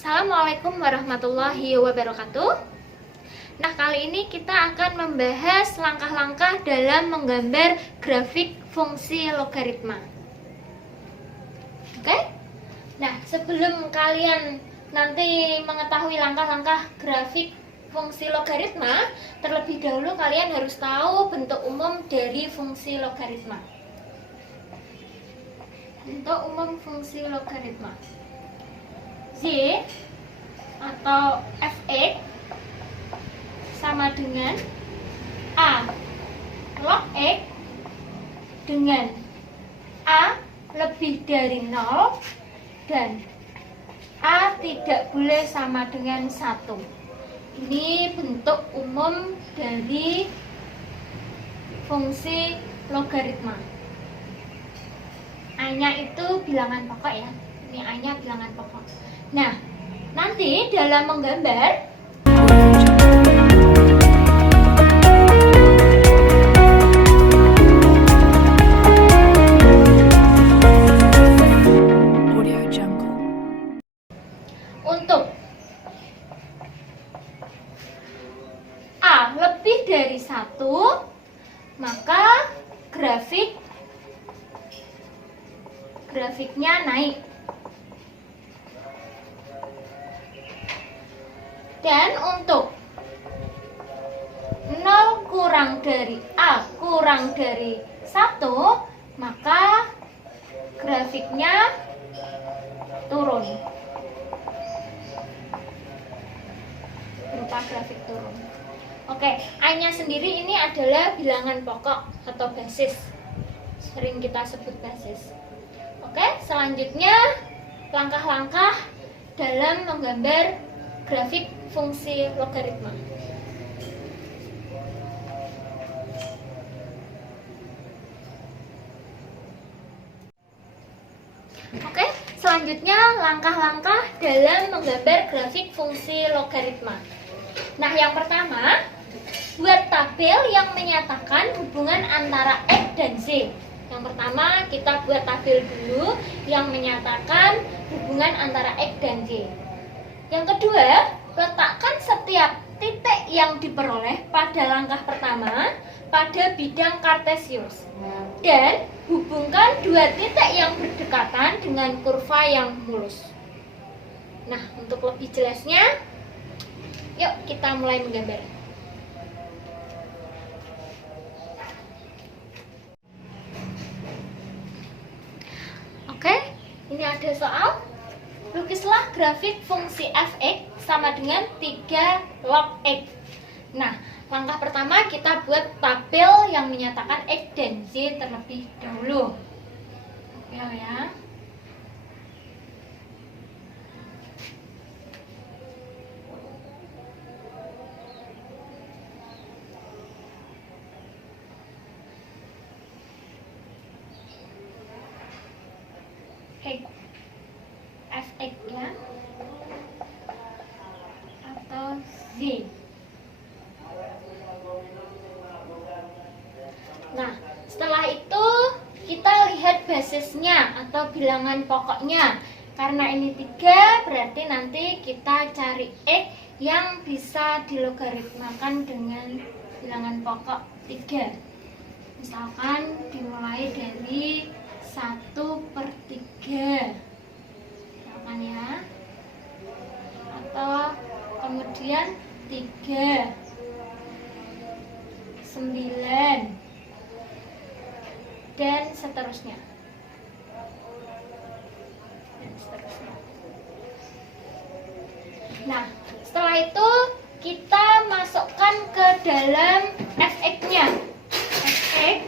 Assalamualaikum warahmatullahi wabarakatuh. Nah, kali ini kita akan membahas langkah-langkah dalam menggambar grafik fungsi logaritma. Oke? Nah, sebelum kalian nanti mengetahui langkah-langkah grafik fungsi logaritma, terlebih dahulu kalian harus tahu bentuk umum dari fungsi logaritma. Bentuk umum fungsi logaritma. Y atau fx sama dengan a log x dengan a lebih dari 0 dan a tidak boleh sama dengan 1. Ini bentuk umum dari fungsi logaritma. A-nya itu bilangan pokok ya. Ini A-nya bilangan pokok. Nah, nanti dalam menggambar untuk A lebih dari 1, maka grafiknya naik. Dan untuk 0 kurang dari A kurang dari 1, maka grafiknya turun. Berupa grafik turun. Oke, A-nya sendiri ini adalah bilangan pokok atau basis. Sering kita sebut basis. Oke, selanjutnya langkah-langkah dalam menggambar grafik fungsi logaritma. Oke, selanjutnya langkah-langkah dalam menggambar grafik fungsi logaritma. Nah, yang pertama, buat tabel yang menyatakan hubungan antara X dan Z. Yang pertama, kita buat tabel dulu yang menyatakan hubungan antara X dan Z. Yang kedua, letakkan setiap titik yang diperoleh pada langkah pertama pada bidang kartesius. Dan hubungkan dua titik yang berdekatan dengan kurva yang mulus. Nah, untuk lebih jelasnya, yuk kita mulai menggambar. Oke, ini ada soal. Lukislah grafik fungsi fx sama dengan 3 log x. Nah, langkah pertama kita buat tabel yang menyatakan x dan z terlebih dahulu. Oke ya. Fx ya atau z. Nah, setelah itu kita lihat basisnya atau bilangan pokoknya. Karena ini 3, berarti nanti kita cari x yang bisa dilogaritmakan dengan bilangan pokok 3. Misalkan dimulai dari 1/3, misalkan ya, atau kemudian 3, 9, dan seterusnya. Nah, setelah itu kita masukkan ke dalam fx-nya. Fx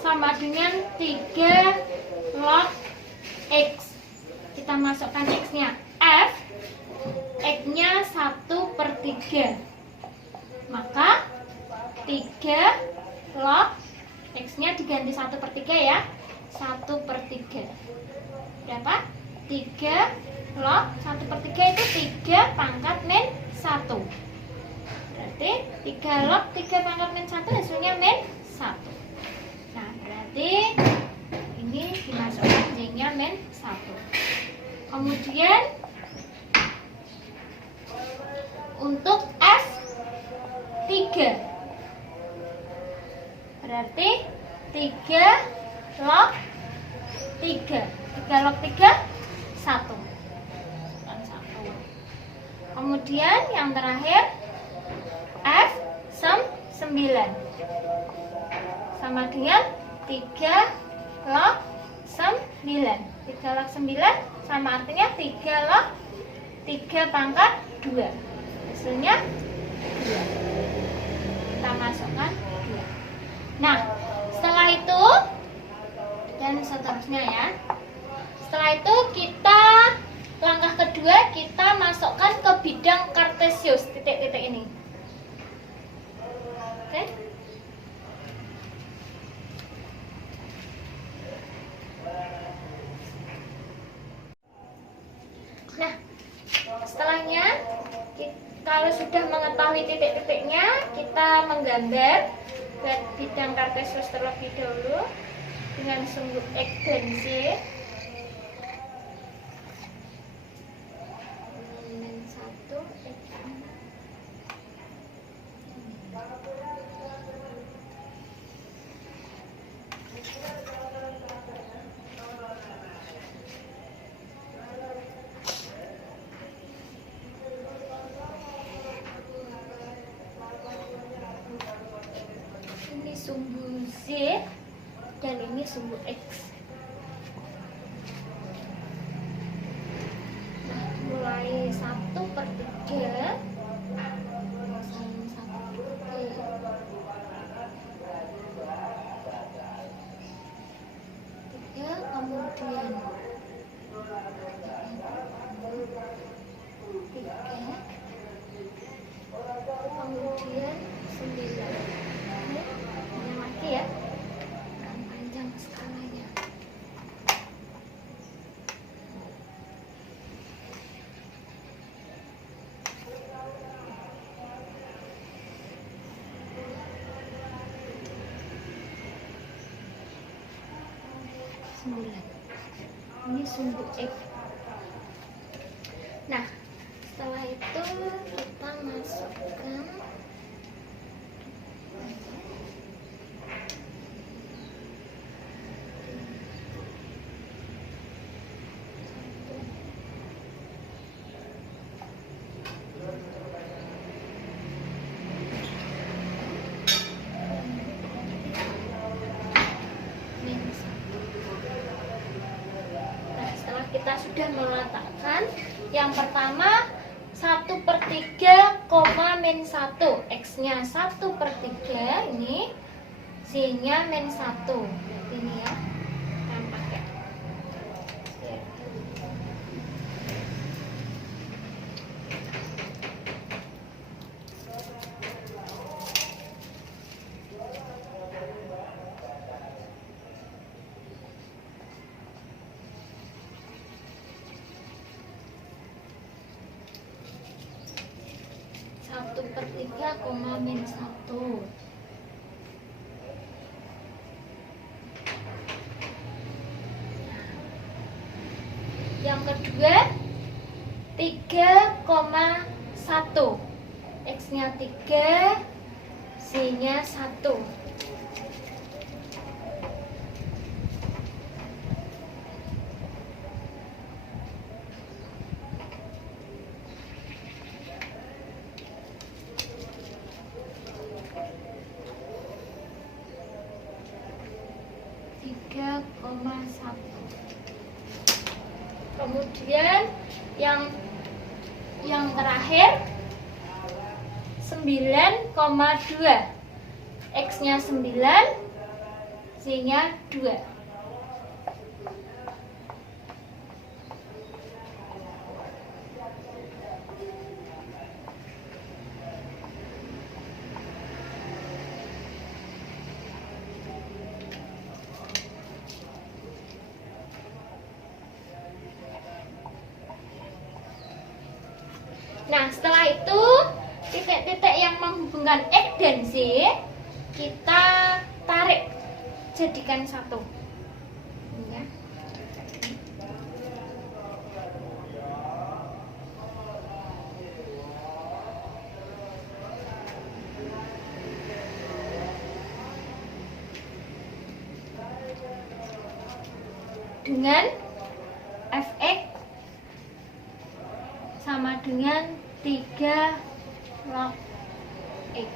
sama dengan 3 log x. Kita masukkan x-nya. F x-nya 1/3. Maka 3 log x-nya diganti 1/3 ya. 1/3. Berapa? 3 log 1/3 itu 3 pangkat min 1. Berarti 3 log 3 pangkat min 1 hasilnya min 1. Nah, berarti ini dimasukkan Y-nya min 1. Kemudian untuk F3 berarti 3 log 3. 3 log 3 1. Kemudian yang terakhir F sum 9 sama dengan 3 log sum 9. 3 log 9 sama artinya 3 log 3 pangkat 2. Hasilnya 2. Kita masukkan 2. Nah, setelah itu dan seterusnya ya. Setelah itu kita langkah kedua, kita masukkan ke bidang kartesius titik-titik ini. Oke. Nah, setelahnya kalau sudah mengetahui titik-titiknya, kita menggambar bidang kartesius terlebih dahulu dengan sumbu X dan Y. Ini sumbu Z dan ini sumbu X. Nah, mulai 1/3 sin 1/3 kemudian 3 kemudian 9. Ini mati ya, dan panjang skalanya. Ini sumbu X. Nah, setelah itu kita masukkan kita sudah meletakkan yang pertama 1/3, -1. X nya 1/3 ini, Y nya -1. Ini ya, kita pakai. -1/3, -1. Yang kedua 3,1. X nya 3, Y nya 1. Kemudian yang terakhir 9,2. X nya 9, Y nya 2. Nah, setelah itu titik-titik yang menghubungkan X dan Z kita tarik jadikan satu. Ini ya. dengan fx sama dengan 3 log x.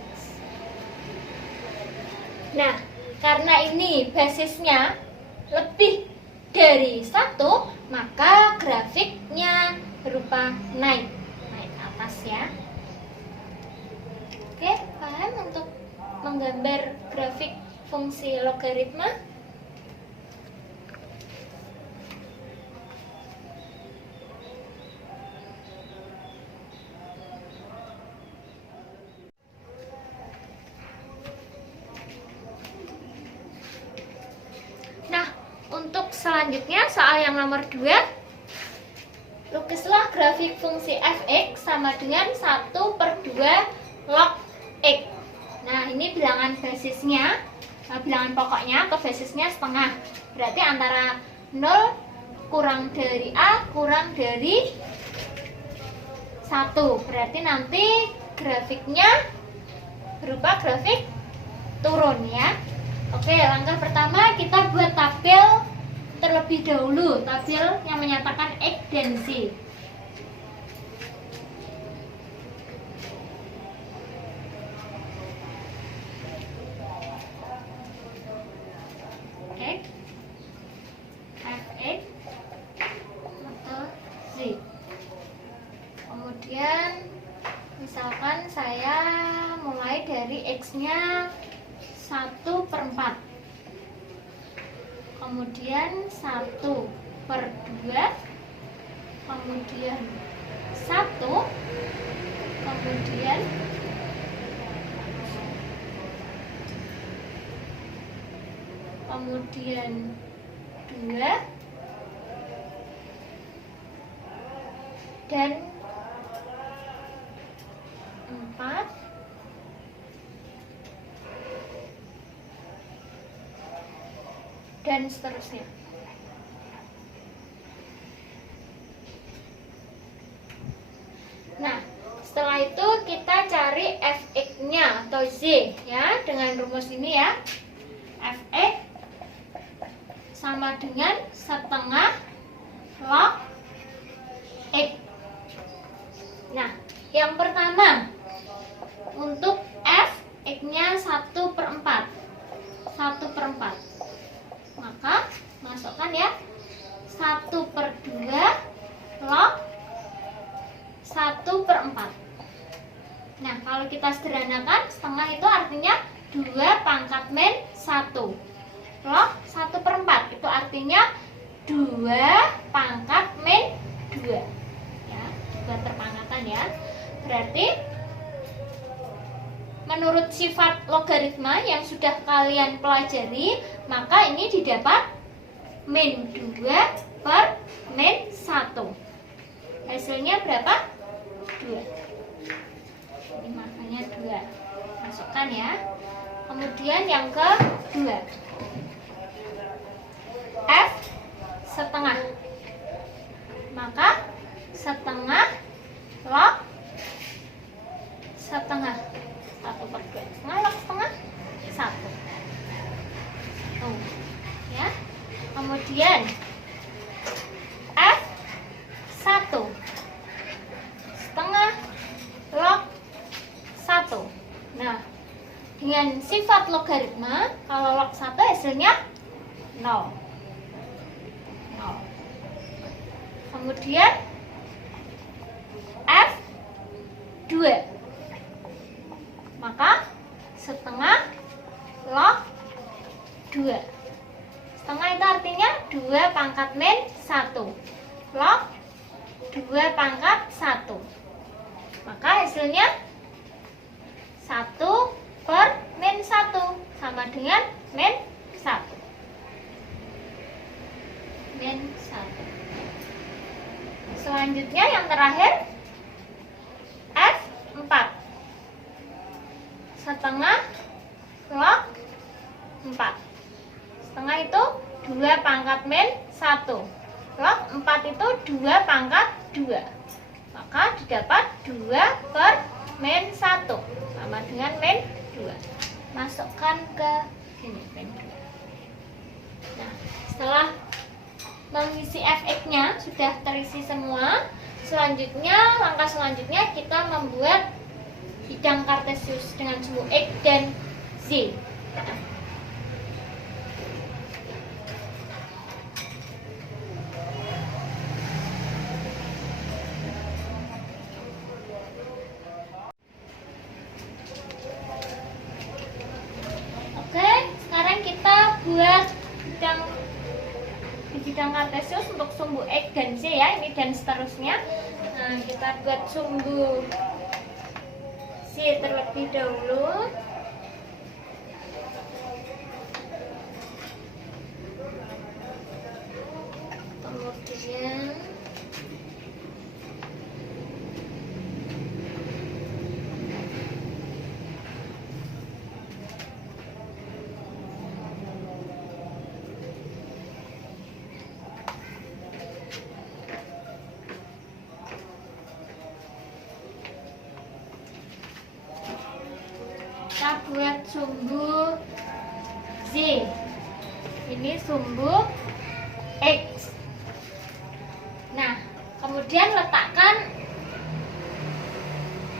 Nah, karena ini basisnya lebih dari 1, maka grafiknya berupa naik ke atas ya. Oke, paham untuk menggambar grafik fungsi logaritma? Nah, untuk selanjutnya soal yang nomor 2, lukislah grafik fungsi fx sama dengan 1/2 log x. Nah, ini bilangan basisnya, bilangan pokoknya atau basisnya setengah. Berarti antara 0 kurang dari A kurang dari 1. Berarti nanti grafiknya berupa grafik turun ya. Oke, langkah pertama kita buat tabel terlebih dahulu, tabel yang menyatakan X dan Z. X, Fx atau Z. Kemudian misalkan saya mulai dari X-nya 1/4, kemudian 1/2, kemudian 1, kemudian 2 dan 4, dan seterusnya. Nah, setelah itu kita cari fx-nya atau z ya, dengan rumus ini ya. Fx sama dengan setengah log x. Nah, yang pertama untuk fx-nya 1/4, maka masukkan ya 1/2 log 1/4. Nah, kalau kita sederhanakan, setengah itu artinya 2 pangkat min 1 log 1/4, itu artinya 2 pangkat min 2 ya, 2 terpangkatan ya. Berarti menurut sifat logaritma yang sudah kalian pelajari, maka ini didapat min 2 per min 1. Hasilnya berapa? 2. Ini makanya 2. Masukkan ya. Kemudian yang kedua, F setengah, maka setengah log setengah, 1/2 setengah log setengah 1. Tuh ya. Kemudian F 1 setengah log 1. Nah, dengan sifat logaritma, kalau log 1 hasilnya 0. Kemudian F 2, maka setengah log 2. Setengah itu artinya 2 pangkat min 1 log 2 pangkat 1. Maka hasilnya 1 per min 1 sama dengan min 1. Min 1. Selanjutnya yang terakhir F 4 setengah log 4. Setengah itu 2 pangkat min 1 log 4 itu 2 pangkat 2. Maka didapat 2 per min 1 sama dengan min 2. Masukkan ke sini min 2. Nah, setelah mengisi fx-nya sudah terisi semua. Selanjutnya, langkah selanjutnya kita membuat bidang kartesius dengan sumbu X dan Z. Oke, sekarang kita buat bidang kartesius untuk sumbu X dan Z ya, ini dan seterusnya. Nah, kita buat sumbu Z terlebih dahulu. Kemudian kita buat sumbu Z. Ini sumbu X. Nah, kemudian letakkan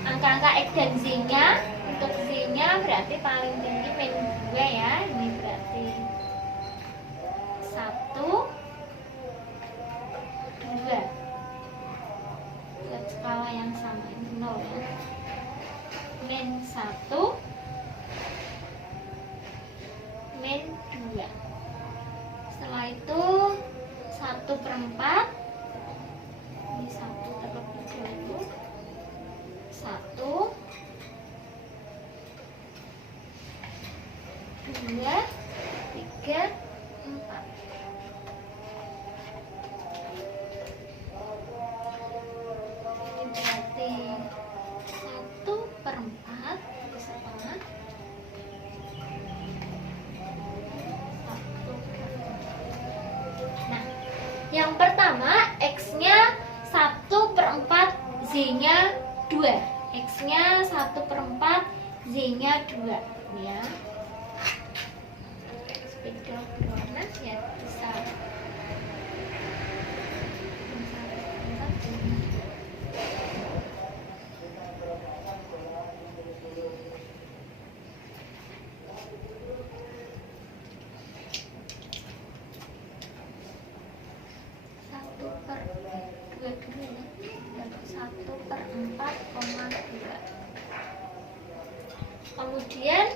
angka-angka X dan Z-nya. Untuk Z-nya berarti paling tinggi min 2 ya. Ini berarti 1, 2. Buat skala yang sama, ini 0 ya. Min 1, min 2. Setelah itu 1/4. Ini 1 terlebih dahulu. 1, 2, 3, 4. Ini berarti 1/4 setengah. Nah, yang pertama X-nya 1/4, Z-nya 2. X-nya 1/4, Z-nya 2 ya. Spidol berwarna ya bisa. Kemudian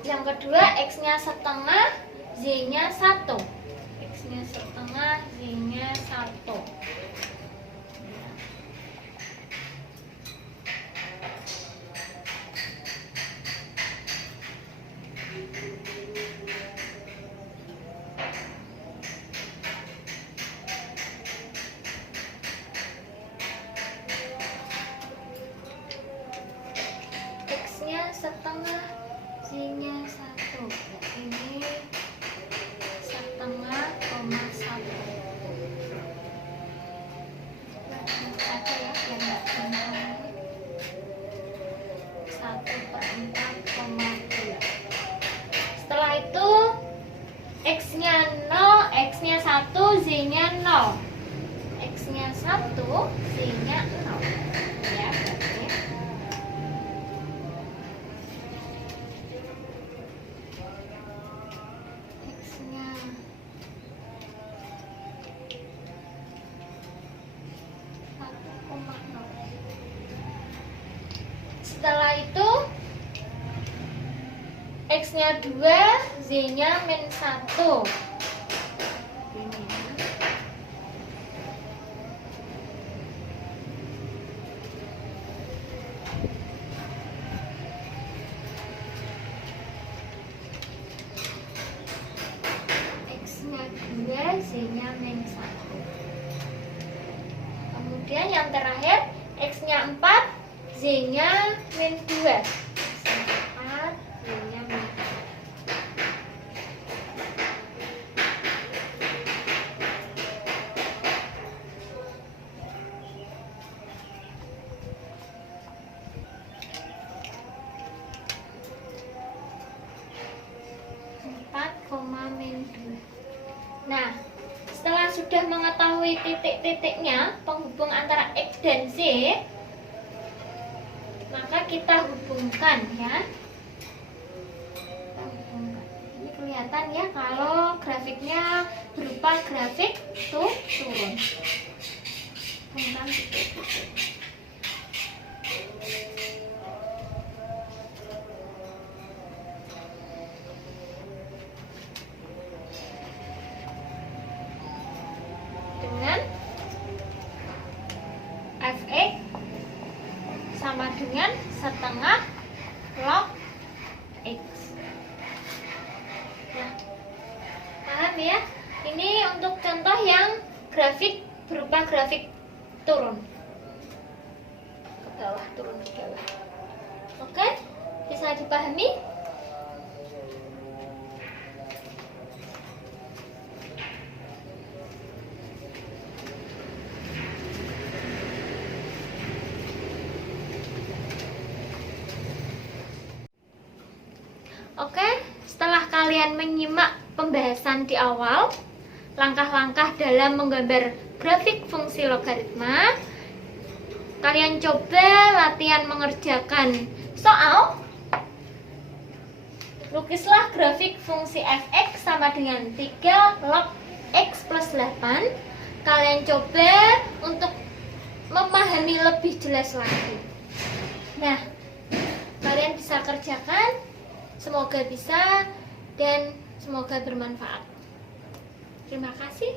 yang kedua X-nya setengah, Z-nya 1. X-nya setengah, Z-nya 1. X-nya setengah, Z-nya 1. Ini setengah, 1. Ada ya yang nggak benar. 1/4,2. Setelah itu X-nya 0, X-nya 1, Z-nya 0. X-nya 1, Z-nya 0. Ya, berarti X-nya 1,0. Setelah itu X-nya 2, Z-nya min 1. Ini ya. X-nya 2, Z-nya min 1. Kemudian yang terakhir X-nya 4, Z-nya min 2. X-nya 4, Z-nya min 2. Min 2. Nah, sudah mengetahui titik-titiknya, penghubung antara X dan Z, maka kita hubungkan ya. Kita hubungkan. Ini kelihatan ya kalau grafiknya berupa grafik turun. Hubungkan titik-titik. Dengan fx sama dengan setengah log x. Nah, paham ya? Ini untuk contoh yang grafik berupa grafik turun ke bawah, turun ke bawah. Oke, bisa dipahami? Oke, setelah kalian menyimak pembahasan di awal, langkah-langkah dalam menggambar grafik fungsi logaritma, kalian coba latihan mengerjakan soal. Lukislah grafik fungsi fx sama dengan 3 log x plus 8. Kalian coba untuk memahami lebih jelas lagi. Nah, kalian bisa kerjakan. Semoga bisa dan semoga bermanfaat. Terima kasih.